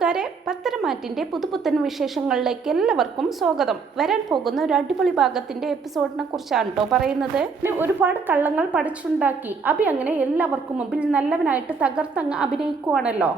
കൂട്ടുകാരെ പത്തരമാറ്റിന്റെ പുതുപുത്തൻ വിശേഷങ്ങളിലേക്ക് എല്ലാവർക്കും സ്വാഗതം. വരാൻ പോകുന്ന ഒരു അടിപൊളി ഭാഗത്തിന്റെ എപ്പിസോഡിനെ കുറിച്ചാണ് കേട്ടോ പറയുന്നത്. പിന്നെ ഒരുപാട് കള്ളങ്ങൾ പഠിച്ചുണ്ടാക്കി. അഭി അങ്ങനെ എല്ലാവർക്കും മുമ്പിൽ നല്ലവനായിട്ട് തകർത്തങ്ങ് അഭിനയിക്കുവാണല്ലോ.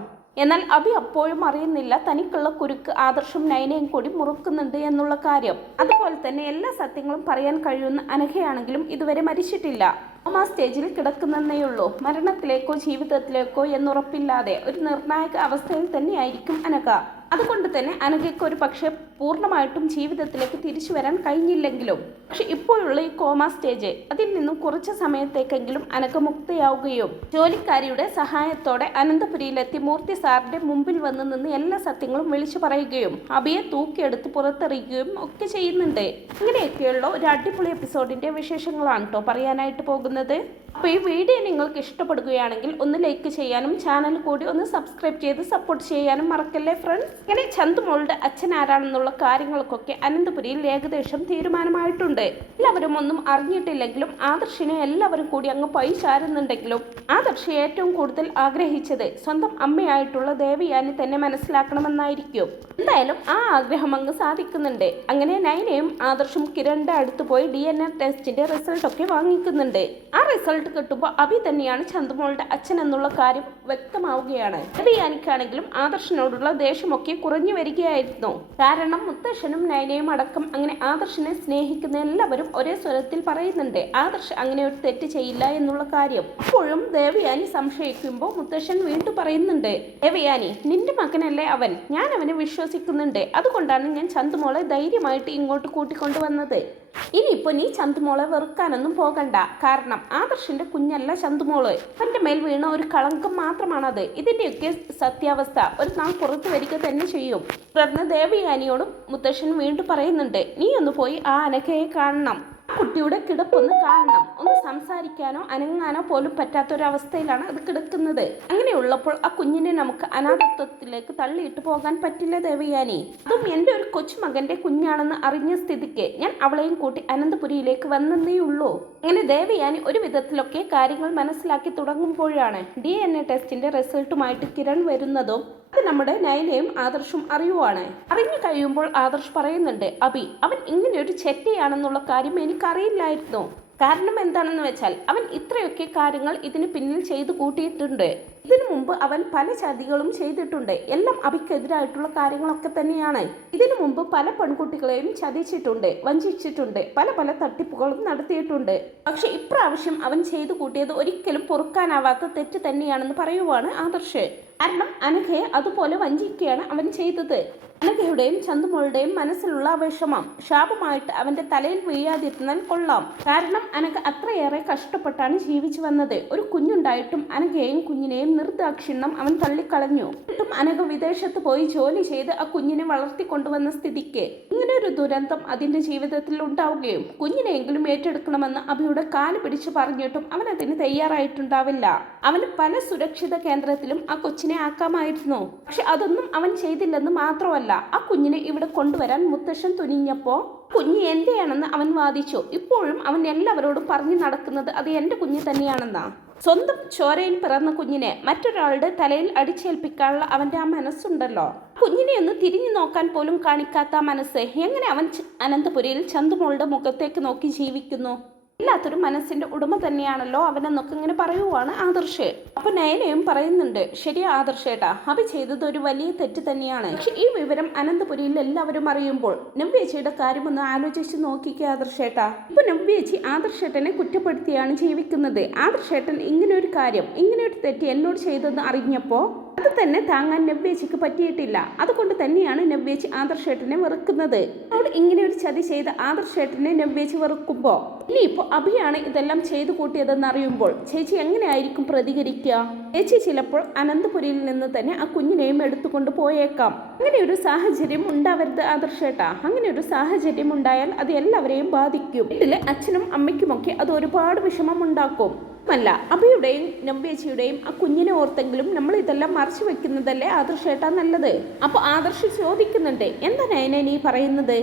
എന്നാൽ അഭി അപ്പോഴും അറിയുന്നില്ല തനിക്കുള്ള കുരുക്ക് ആദർശം നയനയും കൂടി മുറുക്കുന്നുണ്ട് എന്നുള്ള കാര്യം. അതുപോലെ തന്നെ എല്ലാ സത്യങ്ങളും പറയാൻ കഴിയുന്ന അനഘയാണെങ്കിലും ഇതുവരെ മരിച്ചിട്ടില്ല. ആ സ്റ്റേജിൽ കിടക്കുന്നതേയുള്ളൂ മരണത്തിലേക്കോ ജീവിതത്തിലേക്കോ എന്നുറപ്പില്ലാതെ ഒരു നിർണായക അവസ്ഥയിൽ തന്നെയായിരിക്കും അനക അതുകൊണ്ട് തന്നെ അനഘയ്ക്ക് ഒരു പക്ഷേ പൂർണമായിട്ടും ജീവിതത്തിലേക്ക് തിരിച്ചു വരാൻ കഴിഞ്ഞില്ലെങ്കിലും. പക്ഷെ ഇപ്പോഴുള്ള ഈ കോമ സ്റ്റേജ് അതിൽ നിന്നും കുറച്ച് സമയത്തേക്കെങ്കിലും അനഘ മുക്തയാവുകയും ജോലിക്കാരിയുടെ സഹായത്തോടെ അനന്തപുരിയിലെത്തി മൂർത്തി സാറിന്റെ മുമ്പിൽ വന്ന് നിന്ന് എല്ലാ സത്യങ്ങളും വിളിച്ചു പറയുകയും അബിയെ തൂക്കിയെടുത്ത് പുറത്തെറിയുകയും ഒക്കെ ചെയ്യുന്നുണ്ട്. ഇങ്ങനെയൊക്കെയുള്ള ഒരു അടിപൊളി എപ്പിസോഡിന്റെ വിശേഷങ്ങളാണ് കേട്ടോ പറയാനായിട്ട് പോകുന്നത്. ഉണ്ടാക്കുന്നത് അപ്പോൾ ഈ വീഡിയോ നിങ്ങൾക്ക് ഇഷ്ടപ്പെടുകയാണെങ്കിൽ ഒന്ന് ലൈക്ക് ചെയ്യാനും ചാനൽ കൂടി ഒന്ന് സബ്സ്ക്രൈബ് ചെയ്ത് സപ്പോർട്ട് ചെയ്യാനും മറക്കല്ലേ ഫ്രണ്ട്സ് ഇങ്ങനെ ചന്തുമോളുടെ അച്ഛൻ ആരാണെന്നുള്ള കാര്യങ്ങൾക്കൊക്കെ അനന്തപുരിയിൽ ഏകദേശം തീരുമാനമായിട്ടുണ്ട്. എല്ലാവരും ഒന്നും അറിഞ്ഞിട്ടില്ലെങ്കിലും ആദർശിനെ എല്ലാവരും കൂടി അങ്ങ് പൈ ചാരുന്നുണ്ടെങ്കിലും ആദർശ് ഏറ്റവും കൂടുതൽ ആഗ്രഹിച്ചത് സ്വന്തം അമ്മയായിട്ടുള്ള ദേവിയാനി തന്നെ മനസ്സിലാക്കണമെന്നായിരിക്കും. എന്തായാലും ആ ആഗ്രഹം അങ്ങ് സാധിക്കുന്നുണ്ട്. അങ്ങനെ നയനയും ആദർശും കിരണിന്റെ അടുത്ത് പോയി ഡി എൻ എ ടെസ്റ്റിന്റെ റിസൾട്ടൊക്കെ വാങ്ങിക്കുന്നുണ്ട്. ആ റിസൾട്ട് കിട്ടുമ്പോൾ അഭി തന്നെയാണ് ചന്തുമോളുടെ അച്ഛൻ എന്നുള്ള കാര്യം വ്യക്തമാവുകയാണ്. അബിയാനിക്കാണെങ്കിലും ആദർശനോടുള്ള ദേഷ്യമൊക്കെ കുറഞ്ഞു വരികയായിരുന്നു. കാരണം മുത്തശ്ശനും നയനയും അടക്കം അങ്ങനെ ആദർശനെ സ്നേഹിക്കുന്ന എല്ലാവരും ഒരേ സ്വരത്തിൽ പറയുന്നുണ്ട് ആദർശ് അങ്ങനെ ഒരു തെറ്റ് ചെയ്യില്ല എന്നുള്ള കാര്യം. അപ്പോഴും ദേവയാനി സംശയിക്കുമ്പോൾ മുത്തശ്ശൻ വീണ്ടും പറയുന്നുണ്ട് ദേവയാനി നിന്റെ മകനല്ലേ അവൻ. ഞാൻ അവനെ വിശ്വസിക്കുന്നുണ്ട്. അതുകൊണ്ടാണ് ഞാൻ ചന്തുമോളെ ധൈര്യമായിട്ട് ഇങ്ങോട്ട് കൂട്ടിക്കൊണ്ടുവന്നത്. ഇനിയിപ്പോൾ നീ ചന്തുമോളെ വെറുക്കാനൊന്നും പോകണ്ട. കാരണം ആദർശിന്റെ കുഞ്ഞല്ല ചന്തുമോൾ. അവന്റെ മേൽ വീണ ഒരു കളങ്കം മാത്രമാണത്. ഇതിന്റെയൊക്കെ സത്യാവസ്ഥ ഒരു നാൾ പുറത്തു വരിക തന്നെ ചെയ്യും. തുടർന്ന് ദേവയാനിയോടും മുത്തശ്ശൻ വീണ്ടും പറയുന്നുണ്ട്. നീ ഒന്ന് പോയി ആ അനക്കയെ കാണണം. കുട്ടിയുടെ കിടപ്പൊന്ന് കാണണം. ഒന്ന് സംസാരിക്കാനോ അനങ്ങാനോ പോലും പറ്റാത്ത ഒരു അവസ്ഥയിലാണ് അത് കിടക്കുന്നത്. അങ്ങനെയുള്ളപ്പോൾ ആ കുഞ്ഞിനെ നമുക്ക് അനാഥത്വത്തിലേക്ക് തള്ളിയിട്ട് പോകാൻ പറ്റില്ല ദേവയാനി. അതും എന്റെ ഒരു കൊച്ചുമകന്റെ കുഞ്ഞാണെന്ന് അറിഞ്ഞ സ്ഥിതിക്ക് ഞാൻ അവളെയും കൂട്ടി അനന്തപുരിയിലേക്ക് വന്നതേ ഉള്ളൂ. അങ്ങനെ ദേവയാനി ഒരു വിധത്തിലൊക്കെ കാര്യങ്ങൾ മനസ്സിലാക്കി തുടങ്ങുമ്പോഴാണ് ഡി എൻ എ ടെസ്റ്റിന്റെ റിസൾട്ടുമായിട്ട് കിരൺ വരുന്നതും അത് നമ്മുടെ നയനയും ആദർശും അറിയുവാണ്. അറിഞ്ഞു കഴിയുമ്പോൾ ആദർശ് പറയുന്നുണ്ട് അബി അവൻ ഇങ്ങനെ ഒരു ചെറ്റയാണെന്നുള്ള കാര്യം എനിക്കറിയില്ലായിരുന്നു. കാരണം എന്താണെന്ന് വെച്ചാൽ അവൻ ഇത്രയൊക്കെ കാര്യങ്ങൾ ഇതിന് പിന്നിൽ ചെയ്തു കൂട്ടിയിട്ടുണ്ട്. ഇതിനു മുമ്പ് അവൻ പല ചതികളും ചെയ്തിട്ടുണ്ട്. എല്ലാം അബിക്കെതിരായിട്ടുള്ള കാര്യങ്ങളൊക്കെ തന്നെയാണ്. ഇതിനു മുമ്പ് പല പെൺകുട്ടികളെയും ചതിച്ചിട്ടുണ്ട് വഞ്ചിച്ചിട്ടുണ്ട് പല പല തട്ടിപ്പുകളും നടത്തിയിട്ടുണ്ട്. പക്ഷെ ഇപ്രാവശ്യം അവൻ ചെയ്തു കൂട്ടിയത് ഒരിക്കലും പൊറുക്കാനാവാത്ത തെറ്റ് തന്നെയാണെന്ന് പറയുവാണ് ആദർശ്. കാരണം അനഘയെ അതുപോലെ വഞ്ചിക്കുകയാണ് അവൻ ചെയ്തത്. അനഘയുടെയും ചന്തുമോളുടെയും മനസ്സിലുള്ള വിഷമം ശാപമായിട്ട് അവന്റെ തലയിൽ വീഴാതിരുന്നാൽ കൊള്ളാം. കാരണം അനഘ അത്രയേറെ കഷ്ടപ്പെട്ടാണ് ജീവിച്ചു വന്നത്. ഒരു കുഞ്ഞുണ്ടായിട്ടും അനഘയെയും കുഞ്ഞിനെയും നിർദാക്ഷിണ്ണം അവൻ തള്ളിക്കളഞ്ഞു. എന്നിട്ടും അനഘ വിദേശത്ത് പോയി ജോലി ചെയ്ത് ആ കുഞ്ഞിനെ വളർത്തി കൊണ്ടുവന്ന സ്ഥിതിക്ക് ഇങ്ങനെ ഒരു ദുരന്തം അതിന്റെ ജീവിതത്തിൽ ഉണ്ടാവുകയും കുഞ്ഞിനെയെങ്കിലും ഏറ്റെടുക്കണമെന്ന് അഭിയുടെ കാൽ പിടിച്ചു പറഞ്ഞിട്ടും അവൻ അതിന് തയ്യാറായിട്ടുണ്ടാവില്ല. അവന് പല സുരക്ഷിത കേന്ദ്രത്തിലും ആ കൊച്ചിനെ ആക്കാമായിരുന്നു. പക്ഷെ അതൊന്നും അവൻ ചെയ്തില്ലെന്ന് മാത്രമല്ല ആ കുഞ്ഞിനെ ഇവിടെ കൊണ്ടുവരാൻ മുത്തശ്ശൻ തുനിഞ്ഞപ്പോ കുഞ്ഞ് എന്റെയാണെന്ന് അവൻ വാദിച്ചു. ഇപ്പോഴും അവൻ എല്ലാവരോടും പറഞ്ഞു നടക്കുന്നത് അത് എന്റെ കുഞ്ഞ് തന്നെയാണെന്നാ. സ്വന്തം ചോരയിൽ പിറന്ന കുഞ്ഞിനെ മറ്റൊരാളുടെ തലയിൽ അടിച്ചേൽപ്പിക്കാനുള്ള അവന്റെ ആ മനസ്സുണ്ടല്ലോ. കുഞ്ഞിനെ ഒന്ന് തിരിഞ്ഞു നോക്കാൻ പോലും കാണിക്കാത്ത മനസ്സ് എങ്ങനെ അവൻ അനന്തപുരിയിൽ ചന്തുമോളുടെ മുഖത്തേക്ക് നോക്കി ജീവിക്കുന്നു? ഇല്ലാത്തൊരു മനസ്സിന്റെ ഉടമ തന്നെയാണല്ലോ അവനെന്നൊക്കെ ഇങ്ങനെ പറയുവാണ് ആദർശ്. അപ്പൊ നയനയും പറയുന്നുണ്ട് ശരി ആദർശേട്ടാ അഭി ചെയ്തത് ഒരു വലിയ തെറ്റ് തന്നെയാണ്. പക്ഷെ ഈ വിവരം അനന്തപുരിയിൽ എല്ലാവരും അറിയുമ്പോൾ നവ്യേച്ചിയുടെ കാര്യം ഒന്ന് ആലോചിച്ച് നോക്കിക്കേ ആദർശേട്ടാ ഇപ്പൊ നവ്യേച്ചി ആദർശേട്ടനെ കുറ്റപ്പെടുത്തിയാണ് ജീവിക്കുന്നത്. ആദർശേട്ടൻ ഇങ്ങനെ ഒരു കാര്യം ഇങ്ങനെ ഒരു തെറ്റ് എന്നോട് ചെയ്തെന്ന് അറിഞ്ഞപ്പോ അത് തന്നെ താങ്ങാൻ നവ്യേച്ചിക്ക് പറ്റിയിട്ടില്ല. അതുകൊണ്ട് തന്നെയാണ് നവ്യേച്ചി ആദർശേട്ടനെ വെറുക്കുന്നത്. അവിടെ ഇങ്ങനെ ഒരു ചതി ചെയ്ത ആദർശേട്ടനെ നവ്യേച്ചി വെറുക്കുമ്പോൾ ഇനിയിപ്പോൾ അഭിയാണ് ഇതെല്ലാം ചെയ്തു കൂട്ടിയതെന്ന് അറിയുമ്പോൾ ചേച്ചി എങ്ങനെയായിരിക്കും പ്രതികരിക്കുക ചേച്ചി ചിലപ്പോൾ അനന്തപുരിയിൽ നിന്ന് തന്നെ ആ കുഞ്ഞിനെയും എടുത്തുകൊണ്ട് പോയേക്കാം. അങ്ങനെ ഒരു സാഹചര്യം ഉണ്ടാവരുത് ആദർശേട്ടാ അങ്ങനെ ഒരു സാഹചര്യം ഉണ്ടായാൽ അത് എല്ലാവരെയും ബാധിക്കും. വീട്ടിലെ അച്ഛനും അമ്മയ്ക്കുമൊക്കെ അത് ഒരുപാട് വിഷമം ഉണ്ടാക്കും അല്ല അബിയുടെയും നമ്പേച്ചിയുടെയും ആ കുഞ്ഞിനെ ഓർത്തെങ്കിലും നമ്മൾ ഇതെല്ലാം മറച്ചു വെക്കുന്നതല്ലേ ആദർശേട്ടാ നല്ലത്? അപ്പൊ ആദർശ് ചോദിക്കുന്നുണ്ട് എന്താ നയന നീ പറയുന്നത്?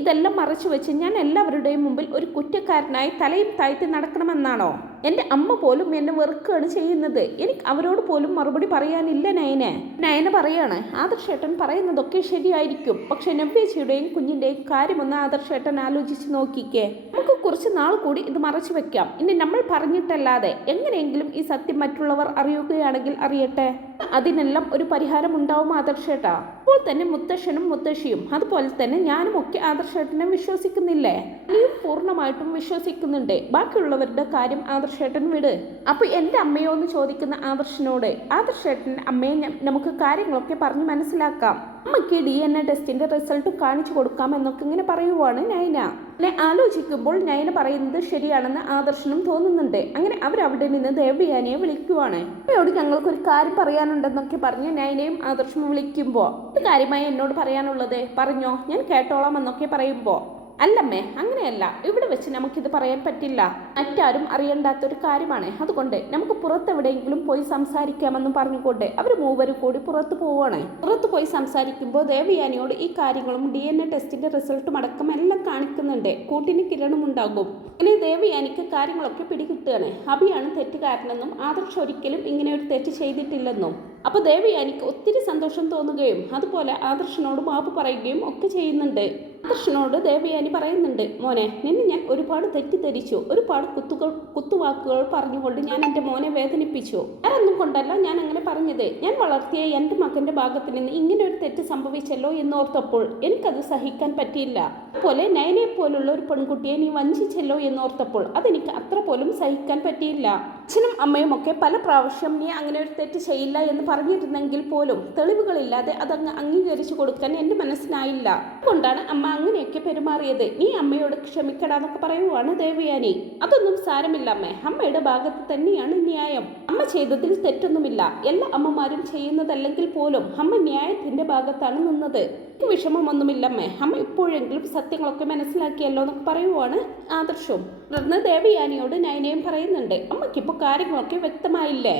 ഇതെല്ലാം മറച്ചു വെച്ച് ഞാൻ എല്ലാവരുടെയും മുമ്പിൽ ഒരു കുറ്റക്കാരനായി തലയും താഴ്ത്തി നടക്കണമെന്നാണോ? എന്റെ അമ്മ പോലും എന്നെ വെറുക്കുകയാണ് ചെയ്യുന്നത്. എനിക്ക് അവരോട് പോലും മറുപടി പറയാനില്ല നയനെ. നയന പറയാണ് ആദർശേട്ടൻ പറയുന്നതൊക്കെ ശരിയായിരിക്കും. പക്ഷെ നവ്യേച്ചിയുടെയും കുഞ്ഞിന്റെയും കാര്യമൊന്ന് ആദർശേട്ടൻ ആലോചിച്ച് നോക്കിക്കേ. നമുക്ക് കുറച്ച് നാൾ കൂടി ഇത് മറച്ചു വെക്കാം. ഇനി നമ്മൾ പറഞ്ഞിട്ടല്ലാതെ എങ്ങനെയെങ്കിലും ഈ സത്യം മറ്റുള്ളവർ അറിയുകയാണെങ്കിൽ അറിയട്ടെ? അതിനെല്ലാം ഒരു പരിഹാരം ഉണ്ടാവും ആദർശേട്ടാ അപ്പോൾ തന്നെ മുത്തശ്ശനും മുത്തശ്ശിയും അതുപോലെ തന്നെ ഞാനും ഒക്കെ ആദർശേട്ടനെ വിശ്വസിക്കുന്നില്ലേ? നീയും പൂർണമായിട്ടും വിശ്വസിക്കുന്നുണ്ട്. ബാക്കിയുള്ളവരുടെ കാര്യം ആദർശേട്ടൻ വിട്. അപ്പൊ എന്റെ അമ്മയോ എന്ന് ചോദിക്കുന്ന ആദർശനോട് ആദർശേട്ടൻ അമ്മയെ നമുക്ക് കാര്യങ്ങളൊക്കെ പറഞ്ഞ് മനസ്സിലാക്കാം. അമ്മയ്ക്ക് ഡി എൻ എ ടെസ്റ്റിന്റെ റിസൾട്ട് കാണിച്ചു കൊടുക്കാം എന്നൊക്കെ ഇങ്ങനെ പറയുവാണ് നൈന അല്ലെ ആലോചിക്കുമ്പോൾ നയന പറയുന്നത് ശരിയാണെന്ന് ആദർശനും തോന്നുന്നുണ്ട്. അങ്ങനെ അവരവിടെ നിന്ന് ദേവയാനിയെ വിളിക്കുവാണ്. അമ്മയോട് ഞങ്ങൾക്കൊരു കാര്യം പറയാനുണ്ടെന്നൊക്കെ പറഞ്ഞ് നയനയും ആദർശനും വിളിക്കുമ്പോൾ ഒരു കാര്യമായി എന്നോട് പറയാനുള്ളത് പറഞ്ഞോ? ഞാൻ കേട്ടോളാം എന്നൊക്കെ പറയുമ്പോൾ അല്ലമ്മേ അങ്ങനെയല്ല. ഇവിടെ വെച്ച് നമുക്കിത് പറയാൻ പറ്റില്ല. മറ്റാരും അറിയണ്ടാത്ത ഒരു കാര്യമാണ്. അതുകൊണ്ട് നമുക്ക് പുറത്തെവിടെയെങ്കിലും പോയി സംസാരിക്കാമെന്ന് പറഞ്ഞുകൊണ്ട് അവർ മൂവരും കൂടി പുറത്തു പോവുകയാണ്. പുറത്തു പോയി സംസാരിക്കുമ്പോൾ ദേവിയാനിയോട് ഈ കാര്യങ്ങളും ഡി എൻ എ ടെസ്റ്റിന്റെ റിസൾട്ടും അടക്കം എല്ലാം കാണിക്കുന്നുണ്ട്. കൂട്ടിന് കിരണും ഉണ്ടാകും. അങ്ങനെ ദേവയാനിക്ക് കാര്യങ്ങളൊക്കെ പിടികിട്ടുകയാണ്. അഭിയാണ് തെറ്റുകാരനെന്നും ആദർശ ഒരിക്കലും ഇങ്ങനെ ഒരു തെറ്റ് ചെയ്തിട്ടില്ലെന്നും. അപ്പോൾ ദേവയാനിക്ക് ഒത്തിരി സന്തോഷം തോന്നുകയും അതുപോലെ ആദർശനോട് മാപ്പ് പറയുകയും ഒക്കെ ചെയ്യുന്നുണ്ട്. ആദർശനോട് ദേവയാനി പറയുന്നുണ്ട് മോനെ നിന്നെ ഞാൻ ഒരുപാട് തെറ്റിദ്ധരിച്ചു. ഒരുപാട് കുത്തുകൾ കുത്തുവാക്കുകൾ പറഞ്ഞുകൊണ്ട് ഞാൻ എന്റെ മോനെ വേദനിപ്പിച്ചു. അതൊന്നും കൊണ്ടല്ല ഞാൻ അങ്ങനെ പറഞ്ഞത്. ഞാൻ വളർത്തിയ എന്റെ മകന്റെ ഭാഗത്ത് നിന്ന് ഇങ്ങനെ ഒരു തെറ്റ് സംഭവിച്ചല്ലോ എന്നോർത്തപ്പോൾ എനിക്കത് സഹിക്കാൻ പറ്റിയില്ല. അതുപോലെ നയനെ പോലുള്ള ഒരു പെൺകുട്ടിയെ നീ വഞ്ചിച്ചല്ലോ എന്നോർത്തപ്പോൾ അതെനിക്ക് അത്ര പോലും സഹിക്കാൻ പറ്റിയില്ല. അച്ഛനും അമ്മയും ഒക്കെ പല പ്രാവശ്യം നീ അങ്ങനെ ഒരു തെറ്റ് ചെയ്യില്ല എന്ന് പറഞ്ഞിരുന്നെങ്കിൽ പോലും തെളിവുകളില്ലാതെ അതങ്ങ് അംഗീകരിച്ചു കൊടുക്കാൻ എന്റെ മനസ്സിനായില്ല. അതുകൊണ്ടാണ് അമ്മ അങ്ങനെയൊക്കെ പെരുമാറിയത്. നീ അമ്മയോട് ക്ഷമിക്കടാന്നൊക്കെ പറയുവാണ് ദേവയാനി. അതൊന്നും സാരമില്ല അമ്മേ. അമ്മയുടെ ഭാഗത്ത് തന്നെയാണ് ന്യായം. അമ്മ ചെയ്തതിൽ തെറ്റൊന്നുമില്ല. എല്ലാ അമ്മമാരും ചെയ്യുന്നതല്ലെങ്കിൽ പോലും അമ്മ ന്യായത്തിന്റെ ഭാഗത്താണ് നിന്നത്. എനിക്ക് വിഷമമൊന്നുമില്ലമ്മേ അമ്മ. ഇപ്പോഴെങ്കിലും സത്യങ്ങളൊക്കെ മനസ്സിലാക്കിയല്ലോ എന്നൊക്കെ പറയുവാണ് ആദർശവും തുടർന്ന് ദേവയാനിയോട് നയനയും പറയുന്നുണ്ട്. അമ്മയ്ക്കിപ്പോൾ കാര്യങ്ങളൊക്കെ വ്യക്തമായില്ലേ?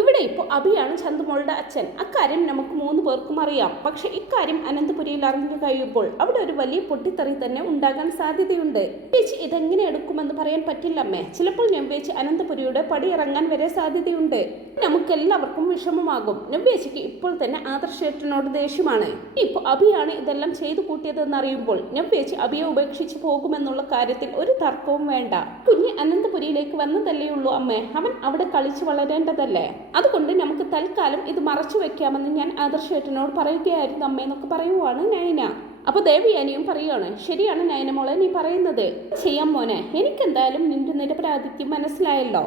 ഇവിടെ ഇപ്പോൾ അഭിയാണ് ചന്തുമോളുടെ അച്ഛൻ. അക്കാര്യം നമുക്ക് മൂന്ന് പേർക്കും അറിയാം. പക്ഷെ ഇക്കാര്യം അനന്തപുരിയിൽ അറിഞ്ഞു കഴിയുമ്പോൾ അവിടെ ഒരു വലിയ പൊട്ടിത്തെറി തന്നെ ഉണ്ടാകാൻ സാധ്യതയുണ്ട്. ചേച്ചി ഇതെങ്ങനെ എടുക്കുമെന്ന് പറയാൻ പറ്റില്ലമ്മേ. ചിലപ്പോൾ നവ്യേച്ചി അനന്തപുരിയുടെ പടിയിറങ്ങാൻ വരെ സാധ്യതയുണ്ട്. നമുക്കെല്ലാവർക്കും വിഷമമാകും. നവ്യേച്ചിക്ക് ഇപ്പോൾ തന്നെ ആദർശേട്ടനോട് ദേഷ്യമാണ്. ഇപ്പോൾ അഭിയാണ് ഇതെല്ലാം ചെയ്തു കൂട്ടിയതെന്ന് അറിയുമ്പോൾ നവ്യേച്ചി അഭിയെ ഉപേക്ഷിച്ച് പോകുമെന്നുള്ള കാര്യത്തിൽ ഒരു തർക്കവും വേണ്ട. കുഞ്ഞ് അനന്തപുരിയിലേക്ക് വന്നതല്ലേ ഉള്ളൂ അമ്മേ. അവൻ അവിടെ കളിച്ചു വളരേണ്ടതല്ലേ? അതുകൊണ്ട് നമുക്ക് തൽക്കാലം ഇത് മറച്ചു വെക്കാമെന്ന് ഞാൻ ആദർശേട്ടനോട് പറയുകയായിരുന്നു അമ്മയെന്നൊക്കെ പറയുവാണ് നയന. അപ്പോൾ ദേവിയാനിയും പറയുകയാണ് ശരിയാണ് നയനമോളെ നീ പറയുന്നത്. ചെയ്യാം മോനെ എനിക്കെന്തായാലും നിന്റെ നിരപരാധിക്ക് മനസ്സിലായല്ലോ.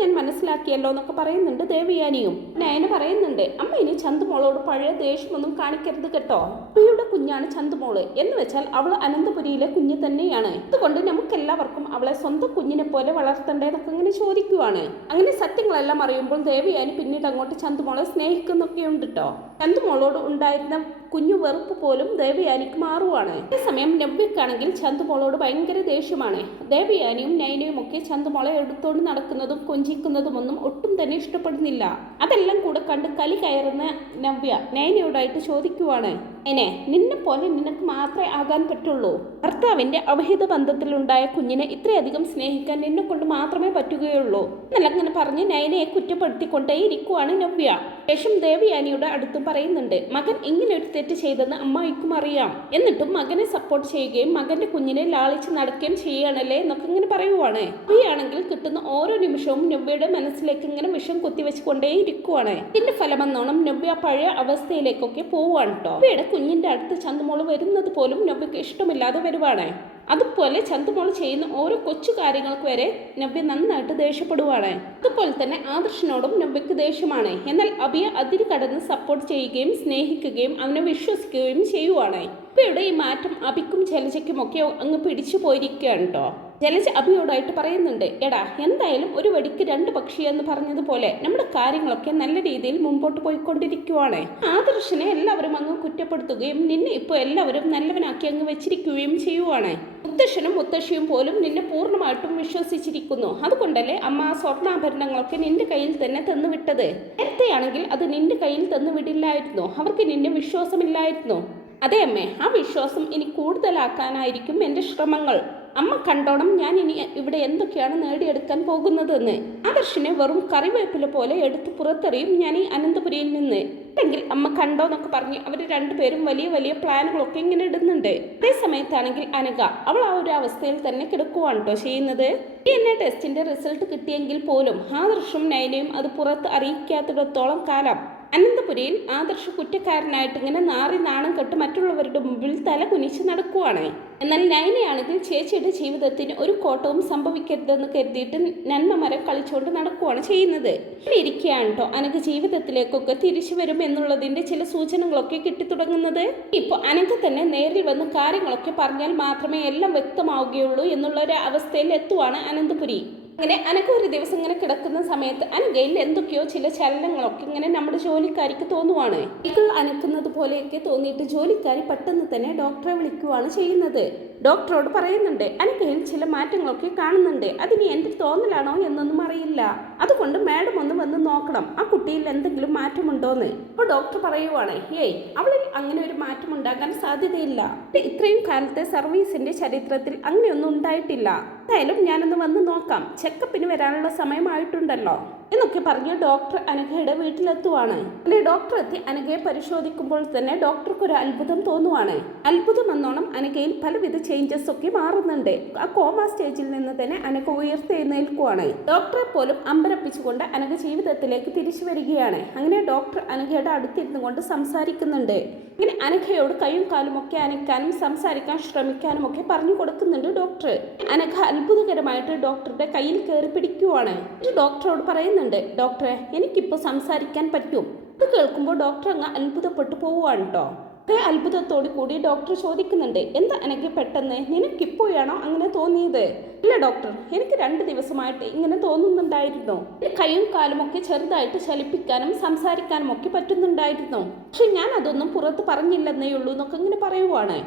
ഞാൻ മനസ്സിലാക്കിയല്ലോ എന്നൊക്കെ പറയുന്നുണ്ട് ദേവിയാനിയും. നയന പറയുന്നുണ്ട് അമ്മ ഇനി ചന്തുമോളോട് പഴയ ദേഷ്യമൊന്നും കാണിക്കരുത് കേട്ടോ. അപ്പയുടെ കുഞ്ഞാണ് ചന്തുമോൾ. എന്ന് വെച്ചാൽ അവൾ അനന്തപുരിയിലെ കുഞ്ഞ് തന്നെയാണ്. അതുകൊണ്ട് നമുക്കെല്ലാവർക്കും അവളെ സ്വന്തം കുഞ്ഞിനെ പോലെ വളർത്തണ്ടേന്നൊക്കെ ഇങ്ങനെ ചോദിക്കുവാണ്. അങ്ങനെ സത്യങ്ങളെല്ലാം അറിയുമ്പോൾ ദേവിയാനി പിന്നീട് അങ്ങോട്ട് ചന്തുമോളെ സ്നേഹിക്കുന്നൊക്കെയുണ്ട് കേട്ടോ. ചന്തുമോളോട് ഉണ്ടായിരുന്ന കുഞ്ഞു വെറുപ്പ് പോലും ദേവയാനിക്ക് മാറുവാണ്. ഈ സമയം നവ്യക്കാണെങ്കിൽ ചന്തുമോളോട് ഭയങ്കര ദേഷ്യമാണ്. ദേവയാനിയും നൈനയും ഒക്കെ ചന്തുമോളെ എടുത്തോണ്ട് നടക്കുന്നതും കൊഞ്ചിക്കുന്നതും ഒന്നും ഒട്ടും തന്നെ ഇഷ്ടപ്പെടുന്നില്ല. അതെല്ലാം കൂടെ കണ്ട് കലി കയറുന്ന നവ്യ നയനയോടായിട്ട് ചോദിക്കുവാണ് എന്നെ നിന്നെ പോലെ നിനക്ക് മാത്രമേ ആകാൻ പറ്റുള്ളൂ. ഭർത്താവിന്റെ അവഹിത ബന്ധത്തിലുണ്ടായ കുഞ്ഞിനെ ഇത്രയധികം സ്നേഹിക്കാൻ നിന്നെ കൊണ്ട് മാത്രമേ പറ്റുകയുള്ളൂ. എന്നല്ലങ്ങനെ പറഞ്ഞ് നയനയെ കുറ്റപ്പെടുത്തിക്കൊണ്ടേ ഇരിക്കുവാണ് നവ്യ. ശേഷം ദേവയാനിയുടെ അടുത്തും പറയുന്നുണ്ട് മകൻ ഇങ്ങനെ ഒരു തെറ്റ് ചെയ്തെന്ന് അമ്മായിക്കും അറിയാം. എന്നിട്ടും മകനെ സപ്പോർട്ട് ചെയ്യുകയും മകന്റെ കുഞ്ഞിനെ ലാളിച്ച് നടക്കുകയും ചെയ്യുകയാണല്ലേ എന്നൊക്കെ ഇങ്ങനെ പറയുവാണ്. നവ്യയാണെങ്കിൽ കിട്ടുന്ന ഓരോ നിമിഷവും നവ്യയുടെ മനസ്സിലേക്ക് ഇങ്ങനെ വിഷം കുത്തിവെച്ചുകൊണ്ടേ ഇരിക്കുവാണ് ഇതിന്റെ ഫലമെന്നോണം നവ്യ പഴയ അവസ്ഥയിലേക്കൊക്കെ പോവാണ് കേട്ടോ നവ്യയുടെ കുഞ്ഞിന്റെ അടുത്ത് ചന്ദമോൾ വരുന്നത് പോലും നവ്യക്ക് ഇഷ്ടമില്ലാതെ വരുവാണ്. അതുപോലെ ചന്തുമോൾ ചെയ്യുന്ന ഓരോ കൊച്ചു കാര്യങ്ങൾക്ക് വരെ നവ്യ നന്നായിട്ട് ദേഷ്യപ്പെടുവാണ്. അതുപോലെ തന്നെ ആദർശനോടും നവ്യക്ക് ദേഷ്യമാണ്. എന്നാൽ അബിയ അതിര് കടന്ന് സപ്പോർട്ട് ചെയ്യുകയും സ്നേഹിക്കുകയും അവനെ വിശ്വസിക്കുകയും ചെയ്യുവാണ്. നവ്യയുടെ ഈ മാറ്റം അബിക്കും ജലജയ്ക്കും ഒക്കെ അങ്ങ് പിടിച്ചു പോയിരിക്കുകയാണ് കേട്ടോ ജലജ അഭിയോടായിട്ട് പറയുന്നുണ്ട് എടാ എന്തായാലും ഒരു വടിക്ക് രണ്ട് പക്ഷി എന്ന് പറഞ്ഞതുപോലെ നമ്മുടെ കാര്യങ്ങളൊക്കെ നല്ല രീതിയിൽ മുമ്പോട്ട് പോയിക്കൊണ്ടിരിക്കുവാണ്. ആദർശനെ എല്ലാവരും അങ്ങ് കുറ്റപ്പെടുത്തുകയും നിന്നെ ഇപ്പോൾ എല്ലാവരും നല്ലവനാക്കി അങ്ങ് വെച്ചിരിക്കുകയും ചെയ്യുവാണ്. മുത്തശ്ശനും മുത്തശ്ശിയും പോലും നിന്നെ പൂർണമായിട്ടും വിശ്വസിച്ചിരിക്കുന്നു. അതുകൊണ്ടല്ലേ അമ്മ ആ സ്വർണാഭരണങ്ങളൊക്കെ നിന്റെ കയ്യിൽ തന്നെ തന്നുവിട്ടത്? നേരത്തെയാണെങ്കിൽ അത് നിന്റെ കയ്യിൽ തന്നു വിടില്ലായിരുന്നു അവർക്ക് നിന്നെ വിശ്വാസമില്ലായിരുന്നു. അതെ അമ്മേ ആ വിശ്വാസം ഇനി കൂടുതലാക്കാനായിരിക്കും എന്റെ ശ്രമങ്ങൾ. അമ്മ കണ്ടോണം ഞാൻ ഇനി ഇവിടെ എന്തൊക്കെയാണ് നേടിയെടുക്കാൻ പോകുന്നതെന്ന് ആദർശിനെ വെറും കറിവേപ്പില പോലെ എടുത്ത് പുറത്തെറിയും ഞാൻ ഈ അനന്തപുരിയിൽ നിന്ന്. െങ്കിൽ അമ്മ കണ്ടോ എന്നൊക്കെ പറഞ്ഞ് അവർ രണ്ടുപേരും വലിയ വലിയ പ്ലാനുകളൊക്കെ ഇങ്ങനെ ഇടുന്നുണ്ട്. അതേ സമയത്താണെങ്കിൽ അനഘ അവൾ ആ ഒരു അവസ്ഥയിൽ തന്നെ കിടക്കുവാണ് കേട്ടോ ചെയ്യുന്നത്. ഡി എൻ എ ടെസ്റ്റിന്റെ റിസൾട്ട് കിട്ടിയെങ്കിൽ പോലും ആദർശും നൈനയും അത് പുറത്ത് അറിയിക്കാത്തിടത്തോളം കാലം. അനന്തപുരിയിൽ ആദർശ കുറ്റക്കാരനായിട്ട് ഇങ്ങനെ നാറി നാണം കെട്ട് മറ്റുള്ളവരുടെ മുമ്പിൽ തല കുനിച്ച് നടക്കുവാണ്. എന്നാൽ നൈനയാണെങ്കിൽ ചേച്ചിയുടെ ജീവിതത്തിന് ഒരു കോട്ടവും സംഭവിക്കരുതെന്ന് കരുതിയിട്ട് നന്മ മരം കളിച്ചുകൊണ്ട് നടക്കുവാണ് ചെയ്യുന്നത്. ഇരിക്കുകയാണ് കേട്ടോ അനക്ക് ജീവിതത്തിലേക്കൊക്കെ തിരിച്ചു വരും എന്നുള്ളതിന്റെ ചില സൂചനകളൊക്കെ കിട്ടിത്തുടങ്ങുന്നത്. ഇപ്പോൾ അനക്ക് തന്നെ നേരിൽ വന്ന് കാര്യങ്ങളൊക്കെ പറഞ്ഞാൽ മാത്രമേ എല്ലാം വ്യക്തമാവുകയുള്ളൂ എന്നുള്ള ഒരു അവസ്ഥയിൽ എത്തുവാണ് അനന്തപുരി. അങ്ങനെ അനക്ക് ഒരു ദിവസം ഇങ്ങനെ കിടക്കുന്ന സമയത്ത് അനഘയിൽ എന്തൊക്കെയോ ചില ചലനങ്ങളൊക്കെ ഇങ്ങനെ നമ്മുടെ ജോലിക്കാരിക്ക് തോന്നുവാണ്. ഇകൾ അനക്കുന്നത് പോലെയൊക്കെ തോന്നിയിട്ട് ജോലിക്കാരി പെട്ടെന്ന് തന്നെ ഡോക്ടറെ വിളിക്കുവാണ് ചെയ്യുന്നത്. ഡോക്ടറോട് പറയുന്നുണ്ട് അനഘയിൽ ചില മാറ്റങ്ങളൊക്കെ കാണുന്നുണ്ട്. അതിന് എന്റെ തോന്നലാണോ എന്നൊന്നും അറിയില്ല. അതുകൊണ്ട് മാഡം ഒന്ന് വന്ന് നോക്കണം. ആ കുട്ടിയിൽ എന്തെങ്കിലും മാറ്റമുണ്ടോന്ന്. അപ്പോൾ ഡോക്ടർ പറയുവാണ് ഏയ് അവളിൽ അങ്ങനെ ഒരു മാറ്റം ഉണ്ടാകാൻ സാധ്യതയില്ല. ഇത്രയും കാലത്തെ സർവീസിന്റെ ചരിത്രത്തിൽ അങ്ങനെയൊന്നും ഉണ്ടായിട്ടില്ല. എന്തായാലും ഞാനൊന്ന് വന്ന് നോക്കാം. ചെക്കപ്പിന് വരാനുള്ള സമയമായിട്ടുണ്ടല്ലോ. എന്നൊക്കെ പറഞ്ഞ് ഡോക്ടർ അനഘയുടെ വീട്ടിലെത്തുവാണ്. അല്ലെ ഡോക്ടർ എത്തി അനഘയെ പരിശോധിക്കുമ്പോൾ തന്നെ ഡോക്ടർക്ക് ഒരു അത്ഭുതം തോന്നുവാണ്. അത്ഭുതം എന്നോണം അനഘയിൽ പലവിധ ചേഞ്ചസ് ഒക്കെ മാറുന്നുണ്ട്. ആ കോമ സ്റ്റേജിൽ നിന്ന് തന്നെ അനഘ ഉയർത്തെഴുന്നേൽക്കുവാണ്. ഡോക്ടറെ പോലും അമ്പരപ്പിച്ചുകൊണ്ട് അനഘ ജീവിതത്തിലേക്ക് തിരിച്ചു വരികയാണ്. അങ്ങനെ ഡോക്ടർ അനഘയുടെ അടുത്തിരുന്നു കൊണ്ട് സംസാരിക്കുന്നുണ്ട്. ഇങ്ങനെ അനഘയോട് കൈയും കാലും ഒക്കെ അനക്കാനും സംസാരിക്കാൻ ശ്രമിക്കാനും ഒക്കെ പറഞ്ഞു കൊടുക്കുന്നുണ്ട് ഡോക്ടർ. അനഘ അത്ഭുതകരമായിട്ട് ഡോക്ടറുടെ കയ്യിൽ കയറി പിടിക്കുവാണ്. ഡോക്ടറോട് ഡോക്ടറോട് പറയുന്നുണ്ട് ഡോക്ടറെ എനിക്കിപ്പോൾ സംസാരിക്കാൻ പറ്റും. ഇത് കേൾക്കുമ്പോൾ ഡോക്ടർ അങ്ങ് അത്ഭുതപ്പെട്ടു പോവുകയാണ് കേട്ടോ അതേ അത്ഭുതത്തോടു കൂടി ഡോക്ടർ ചോദിക്കുന്നുണ്ട് എന്താ എനിക്ക് പെട്ടെന്ന്? നിനക്കിപ്പോഴാണോ അങ്ങനെ തോന്നിയത്? ഇല്ല ഡോക്ടർ എനിക്ക് രണ്ട് ദിവസമായിട്ട് ഇങ്ങനെ തോന്നുന്നുണ്ടായിരുന്നു. കൈയും കാലുമൊക്കെ ചെറുതായിട്ട് ചലിപ്പിക്കാനും സംസാരിക്കാനും ഒക്കെ പറ്റുന്നുണ്ടായിരുന്നു. പക്ഷെ ഞാൻ അതൊന്നും പുറത്ത് പറഞ്ഞില്ലെന്നേ ഉള്ളൂ എന്നൊക്കെ ഇങ്ങനെ പറയുവാണ്.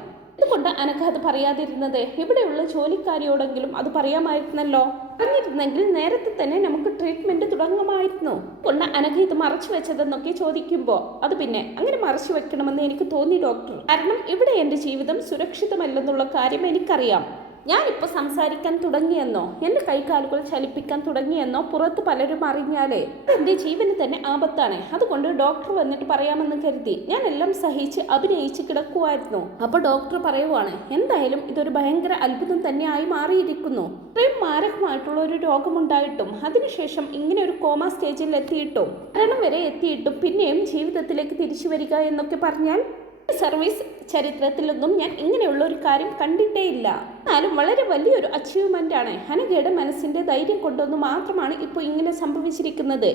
എന്തുകൊണ്ട് അനക്ക് അത് പറയാതിരുന്നത്? ഇവിടെയുള്ള ജോലിക്കാരിയോടെങ്കിലും അത് പറയാമായിരുന്നല്ലോ. പറഞ്ഞിരുന്നെങ്കിൽ നേരത്തെ തന്നെ നമുക്ക് ട്രീറ്റ്മെന്റ് തുടങ്ങുമായിരുന്നു. കൊണ്ട് അനഘ ഇത് മറച്ചു വെച്ചതെന്നൊക്കെ ചോദിക്കുമ്പോൾ അത് പിന്നെ അങ്ങനെ മറച്ചു വെക്കണമെന്ന് എനിക്ക് തോന്നി ഡോക്ടർ കാരണം ഇവിടെ എന്റെ ജീവിതം സുരക്ഷിതമല്ലെന്നുള്ള കാര്യം എനിക്കറിയാം. ഞാനിപ്പോൾ സംസാരിക്കാൻ തുടങ്ങിയെന്നോ? എന്റെ കൈകാലുകൾ ചലിപ്പിക്കാൻ തുടങ്ങിയെന്നോ? പുറത്ത് പലരും അറിഞ്ഞാലേ? എന്റെ ജീവന് തന്നെ ആപത്താണ്. അതുകൊണ്ട് ഡോക്ടർ വന്നിട്ട് പറയാമെന്ന് കരുതി. ഞാൻ എല്ലാം സഹിച്ച് അഭിനയിച്ച് കിടക്കുമായിരുന്നു അപ്പോൾ ഡോക്ടർ പറയുവാണ് എന്തായാലും ഇതൊരു ഭയങ്കര അത്ഭുതം തന്നെയായി മാറിയിരിക്കുന്നു. ഇത്രയും മാരകമായിട്ടുള്ള ഒരു രോഗമുണ്ടായിട്ടും അതിനുശേഷം ഇങ്ങനെ ഒരു കോമ സ്റ്റേജിൽ എത്തിയിട്ടും മരണം വരെ എത്തിയിട്ടും പിന്നെയും ജീവിതത്തിലേക്ക് തിരിച്ചു വരിക എന്നൊക്കെ പറഞ്ഞാൽ സർവീസ് ചരിത്രത്തിലൊന്നും ഞാൻ ഇങ്ങനെയുള്ള ഒരു കാര്യം കണ്ടിട്ടേയില്ല. എന്നാലും വളരെ വലിയൊരു അച്ചീവ്മെന്റ് ആണ്. ഹനകയുടെ മനസ്സിന്റെ ധൈര്യം കൊണ്ടുവന്ന് മാത്രമാണ് ഇപ്പൊ ഇങ്ങനെ സംഭവിച്ചിരിക്കുന്നത്.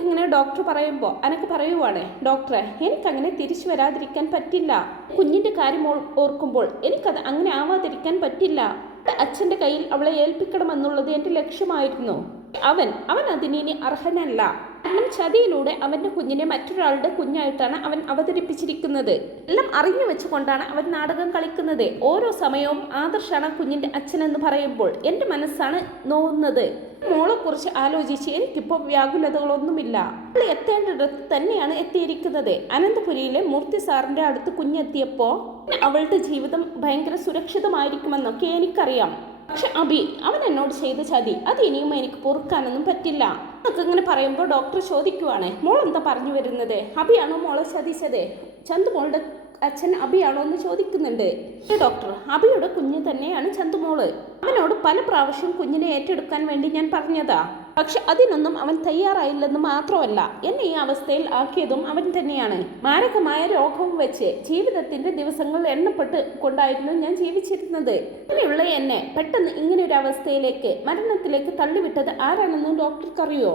ഇങ്ങനെ ഡോക്ടർ പറയുമ്പോൾ അനക്ക് പറയുവാണ് ഡോക്ടറെ എനിക്കങ്ങനെ തിരിച്ചു വരാതിരിക്കാൻ പറ്റില്ല. കുഞ്ഞിന്റെ കാര്യം ഓർ- ഓർക്കുമ്പോൾ എനിക്കത് അങ്ങനെ ആവാതിരിക്കാൻ പറ്റില്ല. അച്ഛന്റെ കയ്യിൽ അവളെ ഏൽപ്പിക്കണമെന്നുള്ളത് എന്റെ ലക്ഷ്യമായിരുന്നു. അവൻ അവൻ അതിനി അർഹനല്ല. കാരണം ചതിയിലൂടെ അവന്റെ കുഞ്ഞിനെ മറ്റൊരാളുടെ കുഞ്ഞായിട്ടാണ് അവൻ അവതരിപ്പിച്ചിരിക്കുന്നത്. എല്ലാം അറിഞ്ഞു വെച്ചുകൊണ്ടാണ് അവൻ നാടകം കളിക്കുന്നത്. ഓരോ സമയവും ആദർശാണ് കുഞ്ഞിന്റെ അച്ഛനെന്ന് പറയുമ്പോൾ എന്റെ മനസ്സാണ് നോവുന്നത്. മോളെക്കുറിച്ച് ആലോചിച്ച് എനിക്കിപ്പോൾ വ്യാകുലതകളൊന്നുമില്ല. അവൾ എത്തേണ്ടിടത്ത് തന്നെയാണ് എത്തിയിരിക്കുന്നത്. അനന്തപുരിയിലെ മൂർത്തി സാറിന്റെ അടുത്ത് കുഞ്ഞെത്തിയപ്പോൾ അവളുടെ ജീവിതം ഭയങ്കര സുരക്ഷിതമായിരിക്കുമെന്നൊക്കെ എനിക്കറിയാം. പക്ഷെ അബി അവൻ എന്നോട് ചെയ്ത ചതി അത് ഇനിയും എനിക്ക് പൊറുക്കാനൊന്നും പറ്റില്ല. എന്നൊക്കെ ഇങ്ങനെ പറയുമ്പോൾ ഡോക്ടർ ചോദിക്കുവാണ് മോൾ എന്താ പറഞ്ഞു വരുന്നത്? അബിയാണോ മോളെ ചതിച്ചത്? ചന്തു മോളുടെ അച്ഛൻ അബിയാണോ എന്ന് ചോദിക്കുന്നുണ്ട്. ഡോക്ടർ അബിയുടെ കുഞ്ഞ് തന്നെയാണ് ചന്തുമോൾ. അവനോട് പല പ്രാവശ്യം കുഞ്ഞിനെ ഏറ്റെടുക്കാൻ വേണ്ടി ഞാൻ പറഞ്ഞതാ. പക്ഷെ അതിനൊന്നും അവൻ തയ്യാറായില്ലെന്ന് മാത്രമല്ല എന്നെ ഈ അവസ്ഥയിൽ ആക്കിയതും അവൻ തന്നെയാണ്. മാരകമായ രോഗവും വെച്ച് ജീവിതത്തിന്റെ ദിവസങ്ങൾ എണ്ണപ്പെട്ട് കൊണ്ടായിരുന്നു ഞാൻ ജീവിച്ചിരുന്നത്. ഇങ്ങനെയുള്ള എന്നെ പെട്ടെന്ന് ഇങ്ങനെ ഒരു അവസ്ഥയിലേക്ക് മരണത്തിലേക്ക് തള്ളിവിട്ടത് ആരാണെന്ന് ഡോക്ടർക്കറിയോ?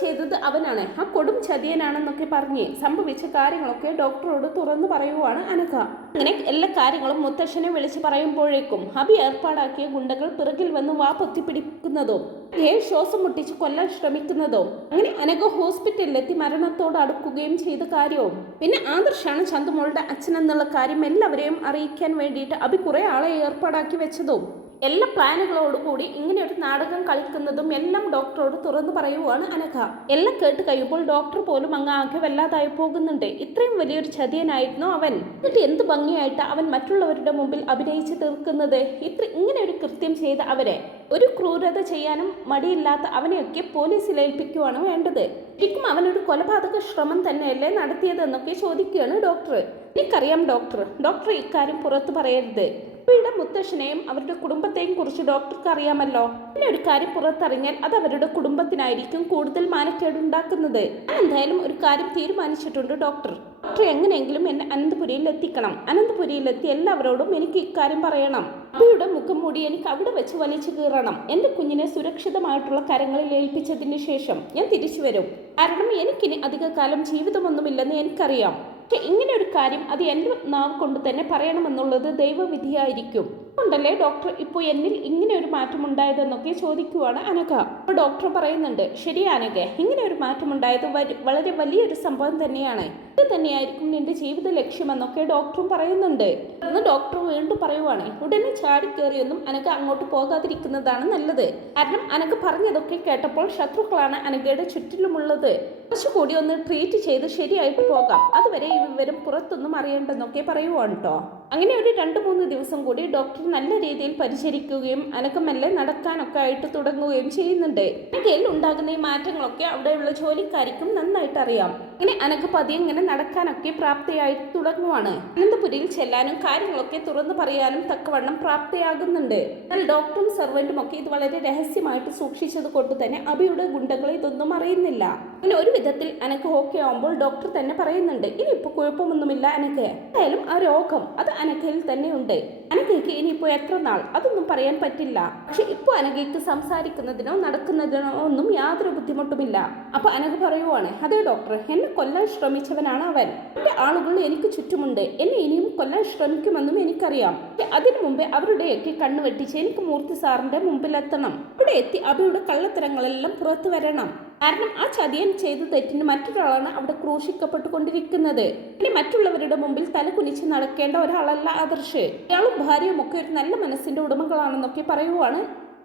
ചെയ്തത് അവനാണ്. ആ കൊടും ചതിയനാണെന്നൊക്കെ പറഞ്ഞ് സംഭവിച്ച കാര്യങ്ങളൊക്കെ ഡോക്ടറോട് തുറന്നു പറയുവാണ് അനഘ. അങ്ങനെ എല്ലാ കാര്യങ്ങളും മുത്തശ്ശനെ വിളിച്ച് പറയുമ്പോഴേക്കും ഹബി ഏർപ്പാടാക്കിയ ഗുണ്ടകൾ പിറകിൽ വന്ന് വാ പൊത്തിപ്പിടിക്കുന്നതും ഏ ശ്വാസം മുട്ടിച്ച് കൊല്ലാൻ ശ്രമിക്കുന്നതും അങ്ങനെ അനഘ ഹോസ്പിറ്റലിലെത്തി മരണത്തോട് അടുക്കുകയും ചെയ്ത കാര്യവും. പിന്നെ ആദർശാണ് ചന്തുമോളുടെ അച്ഛൻ എന്നുള്ള കാര്യം എല്ലാവരെയും അറിയിക്കാൻ വേണ്ടിയിട്ട് അഭി കുറെ ആളെ ഏർപ്പാടാക്കി വെച്ചതും. എല്ലാ പ്ലാനുകളോടുകൂടി ഇങ്ങനെ ഒരു നാടകം കളിക്കുന്നതും എല്ലാം ഡോക്ടറോട് തുറന്നു പറയുവാണ് അനഘ. എല്ലാം കേട്ട് കഴിയുമ്പോൾ ഡോക്ടർ പോലും അങ്ങ് ആകെ വല്ലാതായി പോകുന്നുണ്ട്. ഇത്രയും വലിയൊരു ചതിയനായിരുന്നു അവൻ? എന്നിട്ട് എന്ത് ഭംഗിയായിട്ട് അവൻ മറ്റുള്ളവരുടെ മുമ്പിൽ അഭിനയിച്ച് തീർക്കുന്നത്? ഇത്ര ഇങ്ങനെ ഒരു കൃത്യം ചെയ്ത അവരെ? ഒരു ക്രൂരത ചെയ്യാനും മടിയില്ലാത്ത അവനെയൊക്കെ പോലീസിൽ ഏൽപ്പിക്കുവാണ് വേണ്ടത്. ശരിക്കും അവനൊരു കൊലപാതക ശ്രമം തന്നെയല്ലേ നടത്തിയതെന്നൊക്കെ ചോദിക്കുകയാണ് ഡോക്ടർ. എനിക്കറിയാം ഡോക്ടർ. ഡോക്ടർ ഇക്കാര്യം പുറത്തു പറയരുത്. ഇവയുടെ മുത്തശ്ശനെയും അവരുടെ കുടുംബത്തെയും കുറിച്ച് ഡോക്ടർക്ക് അറിയാമല്ലോ. പിന്നെ ഒരു കാര്യം പുറത്തറിഞ്ഞാൽ അത് അവരുടെ കുടുംബത്തിനായിരിക്കും കൂടുതൽ മാനക്കേടുണ്ടാക്കുന്നത്. എന്തായാലും ഒരു കാര്യം തീരുമാനിച്ചിട്ടുണ്ട് ഡോക്ടർ. ഡോക്ടർ എങ്ങനെയെങ്കിലും എന്നെ അനന്തപുരിയിൽ എത്തിക്കണം അനന്തപുരിയിൽ എത്തി എല്ലാവരോടും എനിക്ക് ഇക്കാര്യം പറയണം. അമ്മയുടെ മുഖം മൂടി എനിക്ക് അവിടെ വെച്ച് വലിച്ചു കീറണം. എന്റെ കുഞ്ഞിനെ സുരക്ഷിതമായിട്ടുള്ള കരങ്ങളിൽ ഏൽപ്പിച്ചതിന് ശേഷം ഞാൻ തിരിച്ചു വരും. കാരണം എനിക്കിനി അധികകാലം ജീവിതമൊന്നുമില്ലെന്ന് എനിക്കറിയാം. പക്ഷെ ഇങ്ങനെ ഒരു കാര്യം അത് എന്റെ നാവ് കൊണ്ട് തന്നെ പറയണമെന്നുള്ളത് ദൈവവിധിയായിരിക്കും. അതുകൊണ്ടല്ലേ ഡോക്ടർ ഇപ്പോൾ എന്നിൽ ഇങ്ങനെ ഒരു മാറ്റം ഉണ്ടായതെന്നൊക്കെ ചോദിക്കുവാണ് അനഘ. അപ്പോൾ ഡോക്ടർ പറയുന്നുണ്ട് ശരി അനഘ ഇങ്ങനെ ഒരു മാറ്റം ഉണ്ടായത് വളരെ വലിയൊരു സംഭവം തന്നെയാണ്. ഇത് തന്നെയായിരിക്കും നിന്റെ ജീവിത ലക്ഷ്യമെന്നൊക്കെ ഡോക്ടറും പറയുന്നുണ്ട്. എന്ന് ഡോക്ടർ വീണ്ടും പറയുവാണ് ഉടനെ ചാടി കയറിയൊന്നും അനഘ അങ്ങോട്ട് പോകാതിരിക്കുന്നതാണ് നല്ലത്. കാരണം അനഘ പറഞ്ഞതൊക്കെ കേട്ടപ്പോൾ ശത്രുക്കളാണ് അനഘയുടെ ചുറ്റിലുമുള്ളത്. കുറച്ചുകൂടി ഒന്ന് ട്രീറ്റ് ചെയ്ത് ശരിയായിട്ട് പോകാം. അതുവരെ ഈ വിവരം പുറത്തൊന്നും അറിയേണ്ടെന്നൊക്കെ പറയുവാണ് കേട്ടോ അങ്ങനെ ഒരു രണ്ട് മൂന്ന് ദിവസം കൂടി ഡോക്ടർ നല്ല രീതിയിൽ പരിചരിക്കുകയും അനക്കമല്ലേ നടക്കാനൊക്കെ ആയിട്ട് തുടങ്ങുകയും ചെയ്യുന്നുണ്ട്. അനക്കയിൽ ഉണ്ടാകുന്ന ഈ മാറ്റങ്ങളൊക്കെ അവിടെയുള്ള ജോലിക്കാർക്കും നന്നായിട്ട് അറിയാം. അങ്ങനെ അനക്ക് പതിയെ ഇങ്ങനെ നടക്കാനൊക്കെ പ്രാപ്തിയായി തുടങ്ങുവാണ്. അനന്തപുരിയിൽ ചെല്ലാനും കാര്യങ്ങളൊക്കെ തുറന്നു പറയാനും തക്കവണ്ണം പ്രാപ്തിയാകുന്നുണ്ട്. എന്നാൽ ഡോക്ടറും സെർവന്റും ഒക്കെ ഇത് വളരെ രഹസ്യമായിട്ട് സൂക്ഷിച്ചത് കൊണ്ട് തന്നെ അബിയുടെ ഗുണ്ടകൾ ഇതൊന്നും അറിയുന്നില്ല. അങ്ങനെ ഒരു വിധത്തിൽ അനക്ക് ഓക്കെ ആവുമ്പോൾ ഡോക്ടർ തന്നെ പറയുന്നുണ്ട്. ഇനിയിപ്പോൾ കുഴപ്പമൊന്നുമില്ല അനക്ക്. എന്തായാലും ആ രോഗം അത് അനക്കയിൽ തന്നെ ഉണ്ട്. അനക്കയ്ക്ക് ഇനിയിപ്പോ എത്ര നാൾ? അതൊന്നും പറയാൻ പറ്റില്ല. പക്ഷെ ഇപ്പൊ അനകയ്ക്ക് സംസാരിക്കുന്നതിനോ നടക്കുന്നതിനോ ഒന്നും യാതൊരു ബുദ്ധിമുട്ടുമില്ല. അപ്പൊ അനഘ പറയുവാണ് അതെ ഡോക്ടർ എന്നെ കൊല്ലാൻ ശ്രമിച്ചവനാണ് അവൻ. എന്റെ ആളുകൾ എനിക്ക് ചുറ്റുമുണ്ട്. എന്നെ ഇനിയും കൊല്ലാൻ ശ്രമിക്കുമെന്നും എനിക്കറിയാം. അതിനു മുമ്പേ അവരുടെയൊക്കെ കണ്ണു വെട്ടിച്ച് എനിക്ക് മൂർത്തി സാറിന്റെ മുമ്പിലെത്തണം. അവിടെ എത്തി അവയുടെ കള്ളത്തരങ്ങളെല്ലാം പുറത്തു വരണം. കാരണം ആ ചതിയൻ ചെയ്ത തെറ്റിന് മറ്റൊരാളാണ് അവിടെ ക്രൂശിക്കപ്പെട്ടുകൊണ്ടിരിക്കുന്നത്. ഇനി മറ്റുള്ളവരുടെ മുമ്പിൽ തല കുനിച്ച് നടക്കേണ്ട ഒരാളല്ല ആദർശ്. ഇയാളും ഭാര്യയും ഒക്കെ ഒരു നല്ല മനസ്സിന്റെ ഉടമകളാണെന്നൊക്കെ പറയുവാണ്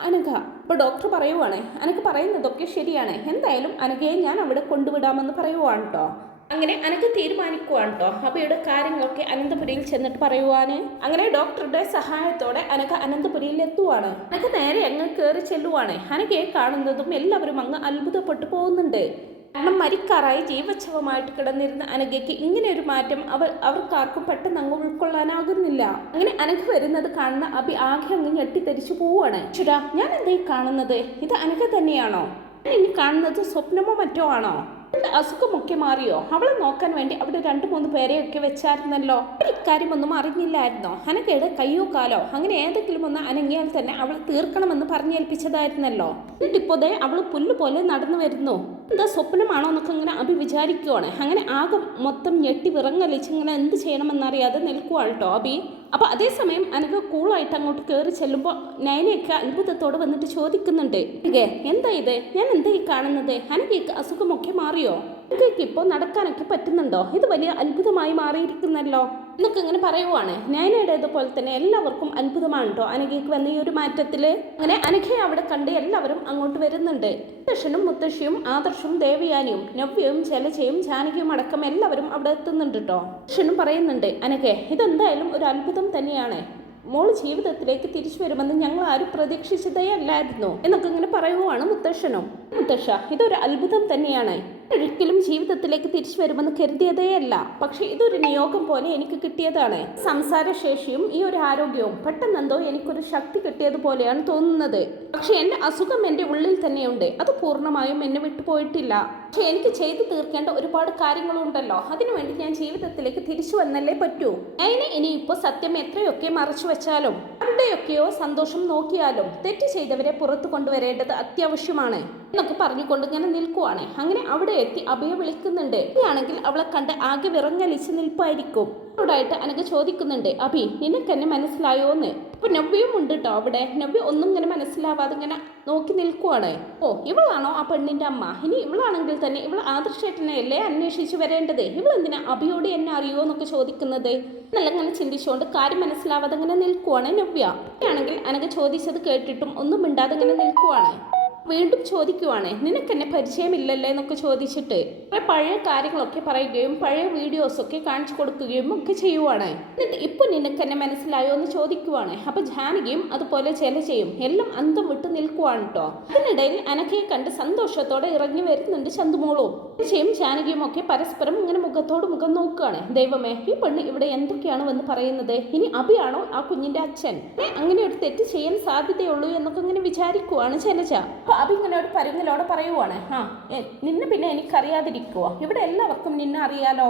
അനഘ. അപ്പോൾ ഡോക്ടർ പറയുവാണ് അനക്ക് പറയുന്നതൊക്കെ ശരിയാണ്. എന്തായാലും അനഘയെ ഞാൻ അവിടെ കൊണ്ടുവിടാമെന്ന് പറയുവാണ് കേട്ടോ അങ്ങനെ അനക്ക് തീരുമാനിക്കുവാണ് കേട്ടോ അബിയുടെ കാര്യങ്ങളൊക്കെ അനന്തപുരിയിൽ ചെന്നിട്ട് പറയുവാന്. അങ്ങനെ ഡോക്ടറുടെ സഹായത്തോടെ അനക്ക് അനന്തപുരിയിൽ എത്തുവാണ് അനക്ക് നേരെ അങ്ങ് കയറി ചെല്ലുവാണ്. അനഘയെ കാണുന്നതും എല്ലാവരും അങ്ങ് അത്ഭുതപ്പെട്ടു പോകുന്നുണ്ട്. കാരണം മരിക്കാറായി ജീവച്ഛവമായിട്ട് കിടന്നിരുന്ന അനഘയ്ക്ക് ഇങ്ങനെ ഒരു മാറ്റം അവർ അവർക്കാർക്കും പെട്ടെന്ന് അങ്ങ് ഉൾക്കൊള്ളാനാകുന്നില്ല. അങ്ങനെ അനഘ വരുന്നത് കാണുന്ന അബി ആകെ അങ്ങ് ഞെട്ടിത്തരിച്ചു പോവാണ് ചുരാ ഞാൻ എന്തേ കാണുന്നത്? ഇത് അനഘ തന്നെയാണോ? ഇനി കാണുന്നത് സ്വപ്നമോ മറ്റോ ആണോ? അസുഖമൊക്കെ മാറിയോ? അവളെ നോക്കാൻ വേണ്ടി അവിടെ രണ്ടു മൂന്ന് പേരെയൊക്കെ വെച്ചായിരുന്നല്ലോ. ഇക്കാര്യമൊന്നും അറിഞ്ഞില്ലായിരുന്നോ? അനക്കയുടെ കയ്യോ കാലോ അങ്ങനെ ഏതെങ്കിലും ഒന്ന് അനങ്ങിയാൽ തന്നെ അവൾ തീർക്കണമെന്ന് പറഞ്ഞേൽപ്പിച്ചതായിരുന്നല്ലോ. എന്നിട്ടിപ്പോ ദേ അവൾ പുല്ല് പോലെ നടന്നു വരുന്നു. എന്താ സ്വപ്നമാണോ എന്നൊക്കെ ഇങ്ങനെ അഭി വിചാരിക്കുവാണ് അങ്ങനെ ആകെ മൊത്തം ഞെട്ടി വിറങ്ങലിച്ച് ഇങ്ങനെ എന്ത് ചെയ്യണമെന്നറിയാതെ നിൽക്കുവാട്ടോ കേട്ടോ അബി അപ്പൊ അതേസമയം അനക്ക് കൂളായിട്ട് അങ്ങോട്ട് കയറി ചെല്ലുമ്പോൾ നയനയൊക്കെ അത്ഭുതത്തോടെ വന്നിട്ട് ചോദിക്കുന്നുണ്ട്. അനഘ എന്താ ഇത്? ഞാൻ എന്താ ഈ കാണുന്നത്? അനഘയ്ക്ക് അസുഖമൊക്കെ മാറിയോ? അനകയ്ക്ക് ഇപ്പോൾ നടക്കാനൊക്കെ പറ്റുന്നുണ്ടോ? ഇത് വലിയ അത്ഭുതമായി മാറിയിരിക്കുന്നല്ലോ. എന്നൊക്കെ ഇങ്ങനെ പറയുവാണ്. നയനയുടേതുപോലെ തന്നെ എല്ലാവർക്കും അത്ഭുതമാണ് അനഘയ്ക്ക് വന്ന ഈ ഒരു മാറ്റത്തിൽ അങ്ങനെ അനഘയെ അവിടെ കണ്ട് എല്ലാവരും അങ്ങോട്ട് വരുന്നുണ്ട്. മുത്തശ്ശനും മുത്തശ്ശിയും ആദർശും ദേവയാനിയും നവ്യയും ചലചയും ജാനകിയും അടക്കം എല്ലാവരും അവിടെ എത്തുന്നുണ്ട്? കേട്ടോ മുത്തശ്ശനും പറയുന്നുണ്ട് അനഘെ ഇതെന്തായാലും ഒരു അത്ഭുതം തന്നെയാണ്. മോൾ ജീവിതത്തിലേക്ക് തിരിച്ചു വരുമെന്ന് ഞങ്ങൾ ആരും പ്രതീക്ഷിച്ചതേ അല്ലായിരുന്നു എന്നൊക്കെ ഇങ്ങനെ പറയുവാണ് മുത്തശ്ശനും. മുത്തശ്ശ ഇതൊരു അത്ഭുതം തന്നെയാണ്. ഒരിക്കലും ജീവിതത്തിലേക്ക് തിരിച്ചു വരുമെന്ന് കരുതിയതേ അല്ല. പക്ഷെ ഇതൊരു നിയോഗം പോലെ എനിക്ക് കിട്ടിയതാണ്. സംസാരശേഷിയും ഈ ഒരു ആരോഗ്യവും പെട്ടെന്നെന്തോ എനിക്കൊരു ശക്തി കിട്ടിയതുപോലെയാണ് തോന്നുന്നത്. പക്ഷെ എന്റെ അസുഖം എന്റെ ഉള്ളിൽ തന്നെയുണ്ട്. അത് പൂർണമായും എന്നെ വിട്ടുപോയിട്ടില്ല പക്ഷെ എനിക്ക് ചെയ്തു തീർക്കേണ്ട ഒരുപാട് കാര്യങ്ങളുണ്ടല്ലോ. അതിനുവേണ്ടി ഞാൻ ജീവിതത്തിലേക്ക് തിരിച്ചു വന്നല്ലേ പറ്റൂ? അതിന് ഇനിയിപ്പോ സത്യം എത്രയൊക്കെ മറച്ചു വെച്ചാലും ആരുടെയൊക്കെയോ സന്തോഷം നോക്കിയാലും തെറ്റ് ചെയ്തവരെ പുറത്തു കൊണ്ടുവരേണ്ടത് അത്യാവശ്യമാണ്. എന്നൊക്കെ പറഞ്ഞുകൊണ്ട് ഇങ്ങനെ നിൽക്കുവാണ്. അങ്ങനെ അവിടെ എത്തി അഭയ വിളിക്കുന്നുണ്ട്. ആണെങ്കിൽ അവളെ കണ്ട് ആകെ വിറങ്ങലിച്ച് നിൽപ്പായിരിക്കും. അവളോടായിട്ട് അനക്ക് ചോദിക്കുന്നുണ്ട് അഭി നിനക്കെന്നെ മനസ്സിലായോ എന്ന് അപ്പൊ നവ്യയും ഉണ്ട് കേട്ടോ അവിടെ. നവ്യ ഒന്നും ഇങ്ങനെ മനസ്സിലാവാതെ ഇങ്ങനെ നോക്കി നിൽക്കുവാണ്. ഓ ഇവളാണോ ആ പെണ്ണിന്റെ അമ്മ? ഇനി ഇവളാണെങ്കിൽ തന്നെ ഇവൾ ആദർശേട്ടനെയല്ലേ അന്വേഷിച്ചു വരേണ്ടത്? ഇവൾ എന്തിനാ അഭിയോട് എന്നെ അറിയോ എന്നൊക്കെ ചോദിക്കുന്നത്? എന്നല്ല ഇങ്ങനെ ചിന്തിച്ചുകൊണ്ട് കാര്യം മനസ്സിലാവാതെ ഇങ്ങനെ നിൽക്കുവാണ് നവ്യ. ആണെങ്കിൽ അനക്ക് ചോദിച്ചത് കേട്ടിട്ടും ഒന്നും മിണ്ടാതെ ഇങ്ങനെ നിൽക്കുവാണ്. വീണ്ടും ചോദിക്കുവാണ് നിനക്കെന്നെ പരിചയമില്ലല്ലേ? എന്നൊക്കെ ചോദിച്ചിട്ട് പഴയ കാര്യങ്ങളൊക്കെ പറയുകയും പഴയ വീഡിയോസൊക്കെ കാണിച്ചു കൊടുക്കുകയും ഒക്കെ ചെയ്യുവാണ്. എന്നിട്ട് ഇപ്പൊ നിനക്കെന്നെ മനസ്സിലായോ എന്ന് ചോദിക്കുവാണ്. അപ്പൊ ജാനകിയും അതുപോലെ ജലജയും എല്ലാം അന്തം വിട്ട് നിൽക്കുവാണ് കേട്ടോ അതിനിടയിൽ അനക്കയെ കണ്ട് സന്തോഷത്തോടെ ഇറങ്ങി വരുന്നുണ്ട് ചന്തുമോളും. തീർച്ചയായും ജാനകിയും ഒക്കെ പരസ്പരം ഇങ്ങനെ മുഖത്തോട് മുഖം നോക്കുകയാണ്. ദൈവമേ ഈ പെണ്ണ് ഇവിടെ എന്തൊക്കെയാണ് വന്ന് പറയുന്നത്? ഇനി അഭിയാണോ ആ കുഞ്ഞിന്റെ അച്ഛൻ? അങ്ങനെ ഒരു തെറ്റ് ചെയ്യാൻ സാധ്യതയുള്ളൂ എന്നൊക്കെ ഇങ്ങനെ വിചാരിക്കുവാണ് ജലജ അപ്പൊ അഭി ഇങ്ങനെ ഒരു പരുങ്ങലോടെ പറയുവാണ്. ആ നിന്നെ പിന്നെ എനിക്കറിയാതിരിക്കുക ഇവിടെ എല്ലാവർക്കും നിന്നെ അറിയാലോ?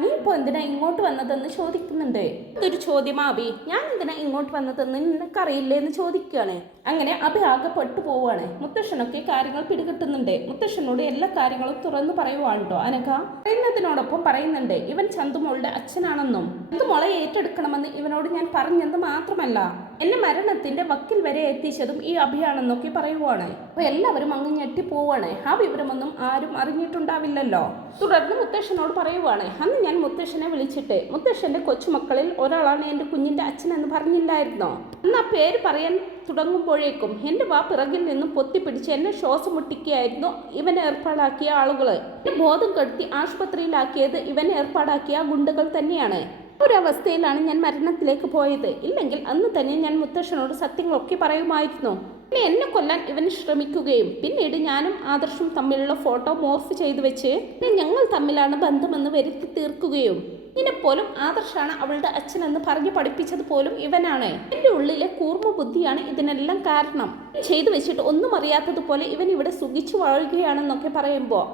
നീ ഇപ്പൊ എന്തിനാ ഇങ്ങോട്ട് വന്നതെന്ന് ചോദിക്കുന്നുണ്ട്. ഇതൊരു ചോദ്യമാ അഭി ഞാൻ എന്തിനാ ഇങ്ങോട്ട് വന്നതെന്ന് നിനക്കറിയില്ലേ എന്ന് ചോദിക്കുകയാണ് അങ്ങനെ അഭി ആകെ പെട്ടു പോവാണ് മുത്തശ്ശനൊക്കെ കാര്യങ്ങൾ പിടികിട്ടുന്നുണ്ട്. മുത്തശ്ശനോട് എല്ലാ കാര്യങ്ങളും തുറന്നു പറയുവാണ് അനഘ? പറയുന്നതിനോടൊപ്പം പറയുന്നുണ്ട് ഇവൻ ചന്തുമോളുടെ അച്ഛനാണെന്നും. ചന്തുമോളെ ഏറ്റെടുക്കണമെന്ന് ഇവനോട് ഞാൻ പറഞ്ഞെന്ന് മാത്രമല്ല. എന്നെ മരണത്തിന്റെ വക്കിൽ വരെ എത്തിച്ചതും ഈ അഭിയാണെന്നൊക്കെ പറയുവാണ്. അപ്പൊ എല്ലാവരും അങ്ങ് ഞെട്ടി പോവാണ്. ആ വിവരമൊന്നും ആരും അറിഞ്ഞിട്ടുണ്ടാവില്ലല്ലോ. തുടർന്ന് മുത്തശ്ശനോട് പറയുവാണ്. അന്ന് ഞാൻ മുത്തേഷനെ വിളിച്ചിട്ട് മുത്തേഷന്റെ കൊച്ചുമക്കളിൽ ഒരാളാണ് എന്റെ കുഞ്ഞിന്റെ അച്ഛൻ എന്ന് പറഞ്ഞില്ലായിരുന്നോ? അന്ന് ആ പേര് പറയാൻ തുടങ്ങുമ്പോഴേക്കും എന്റെ വാ പിറകിൽ നിന്നും പൊത്തിപ്പിടിച്ച് എന്നെ ശ്വാസം മുട്ടിക്കുകയായിരുന്നു ഇവൻ ഏർപ്പാടാക്കിയ എന്നെ ബോധം കെടുത്തി ആശുപത്രിയിലാക്കിയത് ഇവൻ ഏർപ്പാടാക്കിയ ഗുണ്ടകൾ തന്നെയാണ്. ഒരവസ്ഥയിലാണ് ഞാൻ മരണത്തിലേക്ക് പോയത്. ഇല്ലെങ്കിൽ അന്ന് തന്നെ ഞാൻ മുത്തശ്ശനോട് സത്യങ്ങളൊക്കെ പറയുമായിരുന്നു. പിന്നെ എന്നെ കൊല്ലാൻ ഇവൻ ശ്രമിക്കുകയും പിന്നീട് ഞാനും ആദർശും തമ്മിലുള്ള ഫോട്ടോ മോർഫ് ചെയ്തു വെച്ച് പിന്നെ ഞങ്ങൾ തമ്മിലാണ് ബന്ധമെന്ന് വരുത്തി തീർക്കുകയും. ഇതിനെപ്പോലും ആദർശാണ് അവളുടെ അച്ഛനെന്ന് പറഞ്ഞു പഠിപ്പിച്ചത് പോലും ഇവനാണ്. എന്റെ ഉള്ളിലെ കൂർമ്മ ബുദ്ധിയാണ് ഇതിനെല്ലാം കാരണം. ചെയ്തു വെച്ചിട്ട് ഒന്നും അറിയാത്തതുപോലെ ഇവൻ ഇവിടെ സുഖിച്ചു വാഴുകയാണെന്നൊക്കെ പറയുമ്പോൾ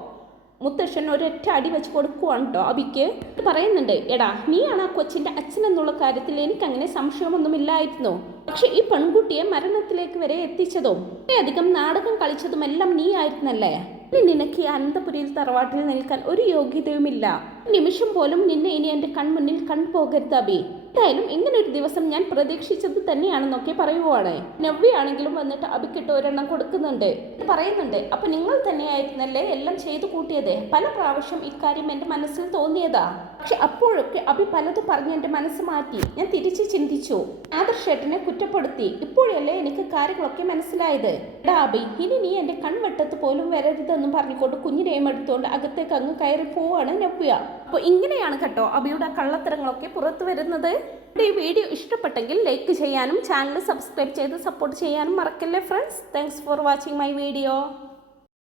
മുത്തശ്ശൻ ഒരൊറ്റ അടി വെച്ച് കൊടുക്കുവാണ് കേട്ടോ അബിക്ക്. പറയുന്നുണ്ട് എടാ നീയാണ് ആ കൊച്ചിന്റെ അച്ഛൻ എന്നുള്ള കാര്യത്തിൽ എനിക്ക് അങ്ങനെ സംശയമൊന്നുമില്ലായിരുന്നു. പക്ഷെ ഈ പെൺകുട്ടിയെ മരണത്തിലേക്ക് വരെ എത്തിച്ചതും? അധികം നാടകം കളിച്ചതും എല്ലാം നീ ആയിരുന്നല്ലേ നിനക്ക് ഈ അനന്തപുരിയിൽ തറവാട്ടിൽ നിൽക്കാൻ ഒരു യോഗ്യതയുമില്ല. നിമിഷം പോലും നിന്നെ ഇനി എന്റെ കൺമുന്നിൽ കണ്ടുപോകരുത് അബി. എന്തായാലും ഇങ്ങനെ ഒരു ദിവസം ഞാൻ പ്രതീക്ഷിച്ചത് തന്നെയാണെന്നൊക്കെ പറയുവാണ്. നവ്യാണെങ്കിലും വന്നിട്ട് അബിക്കിട്ട് ഒരെണ്ണം കൊടുക്കുന്നുണ്ട്. പറയുന്നുണ്ട്. അപ്പൊ നിങ്ങൾ തന്നെയായിരുന്നല്ലേ എല്ലാം ചെയ്തു കൂട്ടിയത്? പല പ്രാവശ്യം ഇക്കാര്യം എന്റെ മനസ്സിൽ തോന്നിയതാ. പക്ഷെ അപ്പോഴൊക്കെ അബി പലതും പറഞ്ഞ് എന്റെ മനസ്സ് മാറ്റി. ഞാൻ തിരിച്ച് ചിന്തിച്ചു. ആദർശേട്ടനെ കുറ്റപ്പെടുത്തി. ഇപ്പോഴല്ലേ എനിക്ക് കാര്യങ്ങളൊക്കെ മനസ്സിലായത്. അബി ഇനി നീ എന്റെ കൺവെട്ടത്ത് പോലും വരരുതെന്നും പറഞ്ഞുകൊണ്ട് കുഞ്ഞിനെയും എടുത്തുകൊണ്ട് അകത്തേക്ക് അങ്ങ് കയറി പോവാണ് നവ്യ. അപ്പോൾ ഇങ്ങനെയാണ് കേട്ടോ അബിയുടെ കള്ളത്തരങ്ങളൊക്കെ പുറത്തു വരുന്നത്. ഈ വീഡിയോ ഇഷ്ടപ്പെട്ടെങ്കിൽ ലൈക്ക് ചെയ്യാനും ചാനൽ സബ്സ്ക്രൈബ് ചെയ്ത് സപ്പോർട്ട് ചെയ്യാനും മറക്കല്ലേ friends thanks for watching my video